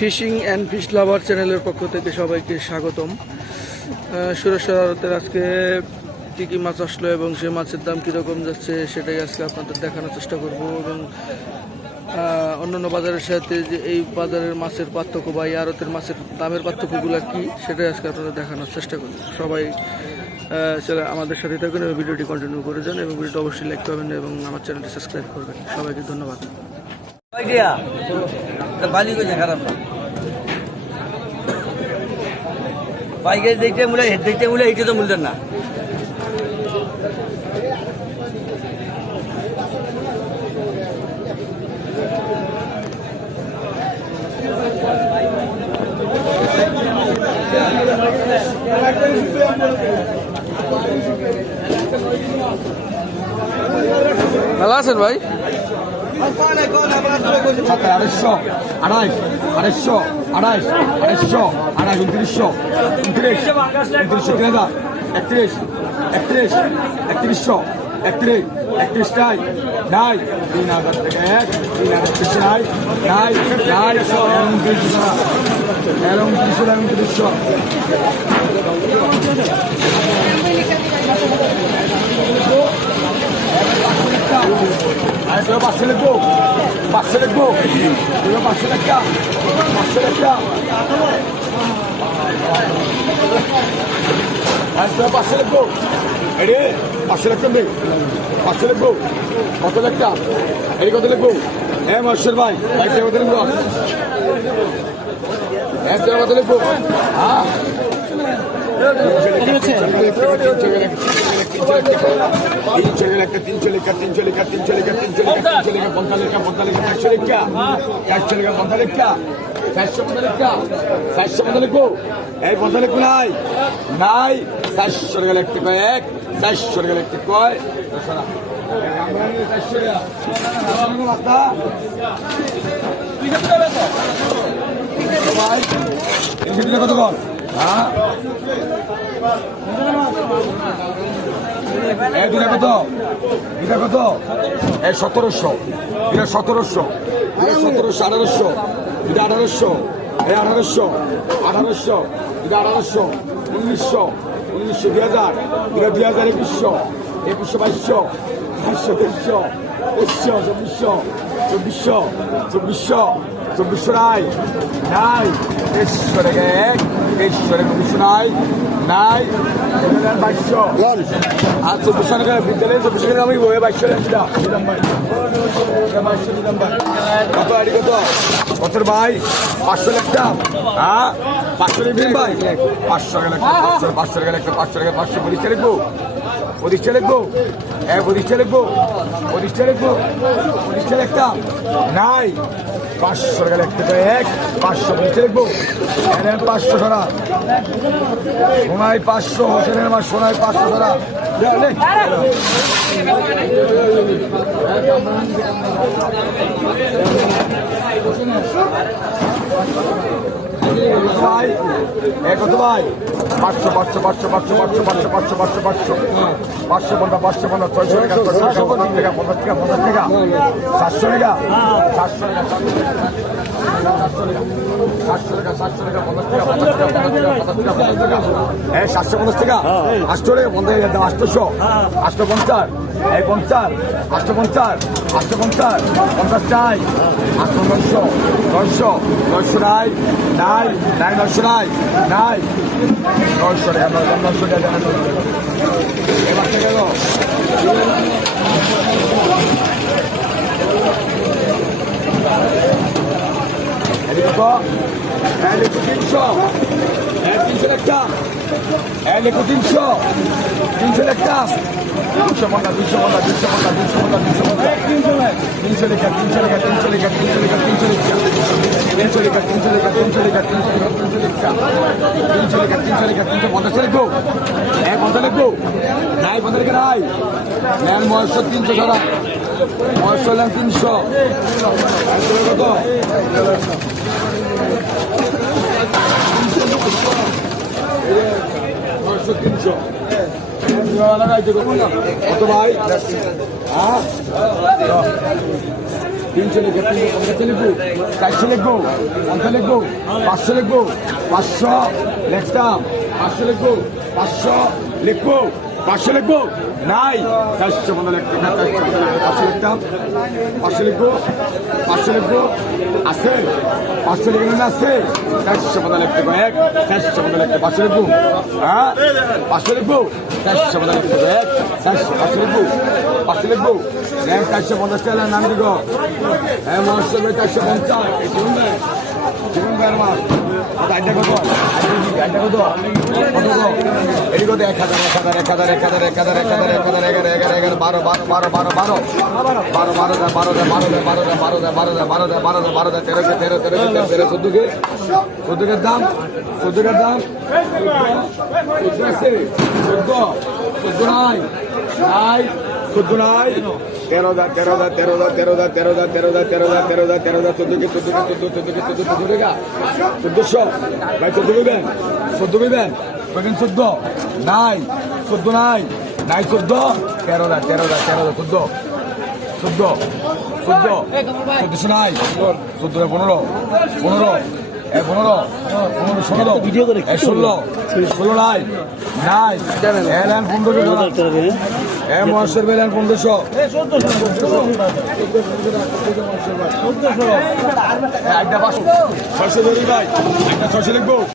Fishing and fish লাভার চ্যানেলের পক্ষ থেকে সবাইকে স্বাগতম। সুরেশ্বর আড়তের আজকে কী কী মাছ আসলো এবং সে মাছের দাম কীরকম যাচ্ছে সেটাই আজকে আপনাদের দেখানোর চেষ্টা করব এবং অন্যান্য বাজারের সাথে যে এই বাজারের মাছের পার্থক্য বা এই আড়তের মাছের দামের পার্থক্যগুলো কী সেটাই আজকে আপনাদের দেখানোর চেষ্টা করব। সবাই চলে আমাদের সাথে থাকুন এবং ভিডিওটি কন্টিনিউ করে যান এবং ভিডিওটি অবশ্যই লাইক করবেন এবং আমার চ্যানেলটি সাবস্ক্রাইব করবেন। সবাইকে ধন্যবাদ। খারাপ পাইকারি দেখতে মূল্য দেখতে মূল্য এইটা তো মূল্য না। ভালো আছেন ভাই? সাতাশ আড়াইশো আড়াইশ আড়াইশো আড়াইশ আড়াইশো আড়াইশ উনত্রিশশো উনত্রিশ উনত্রিশশো তিন হাজার একত্রিশ একত্রিশ একত্রিশশো একত্রিশ একত্রিশটাই নাই তিন হাজার থেকে এক তিন হাজার থেকে নাই নাই নাই উনত্রিশশো টাকা উনত্রিশশো টাকা উনত্রিশশো আরে পাঁচশো লিখব পাঁচশো লিখব পাঁচশো টাকা পাঁচশো টাকা পাঁচশো লিখব এরে পাঁচশো লিখতে নেই পাঁচশো লিখব কত লেখটা এটি কত লিখব হ্যাঁ মহেশ্বর ভাই সে কত লিখব হ্যাঁ সে কত লিখব হ্যাঁ তিনশো লেখা তিনশো লেখা তিনশো লেখা তিনশো লেখা তিনশো লেখা তিনশো লেখা পঞ্চা লেখা পঞ্চা লেখা চারশো লেখা। চারশো লেখা পঞ্চা লেখা। চারশো পঞ্চা লেখা। চারশো পঞ্চা লিখব এই পঞ্চা লিখব নাই। নাই। চারশো টাকা লিখতে কয় এক? চারশো টাকা লিখতে কয়? কত কর? হ্যাঁ? এই দুটা কত? দুটা কত? এই সতেরোশো। এটা সতেরোশো। এটা সতেরোশো, আঠারোশো। এটা আঠারোশো। এই আঠারোশো। আঠারোশো। এটা আঠারোশো। উনিশশো। উনিশশো দুই হাজার। এটা দুই হাজার একুশশো। একুশশো বাইশশো। বাইশশো তেইশশো। তেইশশো চব্বিশশো। চব্বিশশো। চব্বিশশো। চব্বিশশো নাই। নাই। তেইশশো টাকা এক। তেইশশো টাকা নাই নাই বাইশশো। আর চব্বিশশো টাকা বিদ্যালয়ে চব্বিশ টাকা আমি বয়ে বাইশশো দিলাম ভাই বাইশশো দিলাম ভাই কত আড়ি কত? কতর ভাই? পাঁচশো একটা হ্যাঁ? পাঁচশো লিখবেন ভাই। পাঁচশো টাকা লাগবে পাঁচশো টাকা লাগবে পাঁচশো টাকা পাঁচশো পঁচিশটা লিখব। পঁচিশটা লিখব? হ্যাঁ পঁচিশটা লিখব। পঁচিশটা লিখব। পঁচিশটা একটা নাই। পাঁচশো টাকা লিখতে পারে এক, পাঁচশো পঁচিশটা লিখব। পাঁচশো সারা। সোনায় পাঁচশো, হোসেনের মাস সোনায় পাঁচশো সারা। ভাই এ কত ভাই পাঁচশো পাঁচশো পাঁচশো পাঁচশো পাঁচশো পাঁচশো পাঁচশো পাঁচশো পাঁচশো পাঁচশো পাঁচশো পঞ্চাশ ছয়শো টাকা ছয়শো টাকা পঞ্চাশ টাকা পঞ্চাশ টাকা টাকা সাতশো টাকা সাতশো টাকা সাতশো টাকা টাকা পঞ্চাশ টাকা পঞ্চাশ টাকা টাকা টাকা টাকা এই সাতশো পঞ্চাশ টাকা আটশো টাকা পঞ্চাশ আটশো পঞ্চাশ এই পঞ্চাশ আটশো পঞ্চাশ পঞ্চাশ পঞ্চাশ চাই নয়শো নয়শো নয়শো নাই নাই নাই নশো নাই নাই। নশো টাকা নশো টাকা এদিকে এদিকে তিনশো। এক লিখো তিনশো তিনশো একটা দুশো পঞ্চাশ দুশো পঞ্চাশ দুশো পঞ্চাশ দুশো পঞ্চাশ দুশো পঞ্চাশ তিনশো লেখা তিনশো লেখা তিনশো লেখা তিনশো লেখা তিনশো লেখা তিনশো লেখা তিনশো লেখা তিনশো লেখা তিনশো লেখা তিনশো লেখা তিনশো লেখা তিনশো লেখা তিনশো পঞ্চাশ লিখব এক পঞ্চাশ লিখব নাই পঞ্চাশ লেখা নাই নেন মহেশ্বর তিনশো ছাড়া মহেশ্বর নেন তিনশো কত নয়শো তিনশো কত ভাই তিনশো লিখব পঞ্চাশে লিখব চারশো লিখব পঞ্চাশ লিখব পাঁচশো লিখব পাঁচশো লিখতাম পাঁচশো লিখব পাঁচশো লিখব পাঁচশো লিখব? নাই। চারশো মতো মতো লিখব পাঁচশো লিখতাম পাঁচশো লিখব? পাঁচশো লিখব? আছে। পাঁচশো লিখে না আছে। চারশো মতো লিখতে এক। চারশো মতো লিখতে পাঁচশো লিখব? হ্যাঁ? পাঁচশো লিখব? চারশো মতো লিখতে এক। চারশো পাঁচশো লিখব? পাঁচশো লিখব? এক চারশো পঞ্চাশ টাকা নাম দিব হ্যাঁ মহাশয় চারশো পঞ্চাশ জীবন ভাই। জীবন ভাই আমার কত কত এক হাজার এক হাজার এক হাজার এক হাজার এক হাজার এক হাজার এক হাজার এগারো বারো বারো বারো বারো বারো বারো বারো দেয় বারো দেয় বারো দেয় বারো দেয় বারো বারো দেয় বারো বারো দেয় বারো দেয় তেরো তেরো তেরো তেরো তেরো চোদ্দকে চোদ্দকের দাম চোদ্দকের দাম চোদ্দ চোদ্দ নাই নাই পনেরো পনেরো পনেরো পনেরো ষোলো ভিডিও করে ষোলো ষোলো নাই নাই এলেন পনেরো এ মহেশ্বর বেলেন পনেরোশো। ছয়শো ধরি ভাই একটা ছয়শো লিখব।